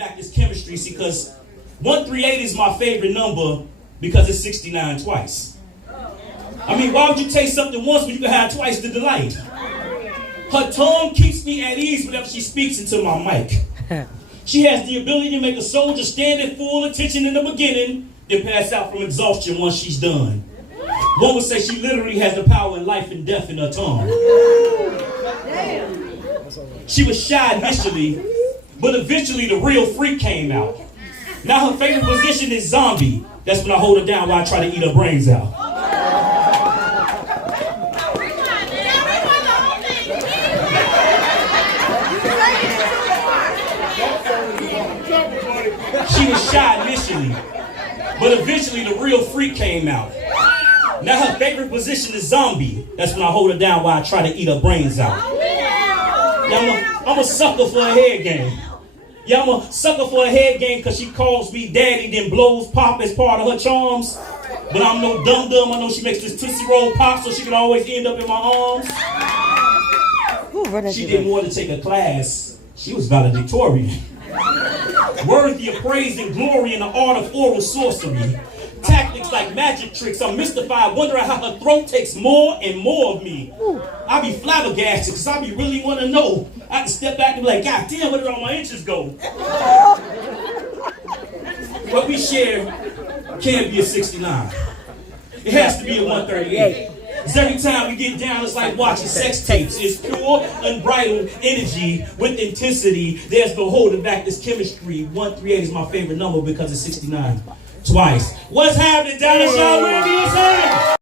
back this chemistry, see, because 138 is my favorite number because it's 69 twice. I mean, why would you taste something once when you can have twice the delight? Her tongue keeps me at ease whenever she speaks into my mic. She has the ability to make a soldier stand at full attention in the beginning, then pass out from exhaustion once she's done. One would say she literally has the power in life and death in her tongue. She was shy initially, but eventually the real freak came out. Now her favorite position is zombie. That's when I hold her down while I try to eat her brains out. She was shy initially, but eventually the real freak came out. Now her favorite position is zombie. That's when I hold her down while I try to eat her brains out. Yeah, I'm a sucker for a head game. Yeah, I'm a sucker for a head game because she calls me daddy, then blows pop as part of her charms. But I'm no dum-dum. I know she makes this Tootsie Roll pop so she can always end up in my arms. She did more than take a class. She was valedictorian. Worthy of praise and glory in the art of oral sorcery. Tactics like magic tricks. I'm mystified, wondering how her throat takes more and more of me. I be flabbergasted because I be really want to know. I can step back and be like, God damn, where did all my inches go? What we share can't be a 69. It has to be a 138. Because every time we get down, it's like watching sex tapes. It's pure, unbridled energy with intensity. There's no holding back this chemistry. 138 is my favorite number because it's 69 twice. What's happening, Dallas? Y'all ready to say?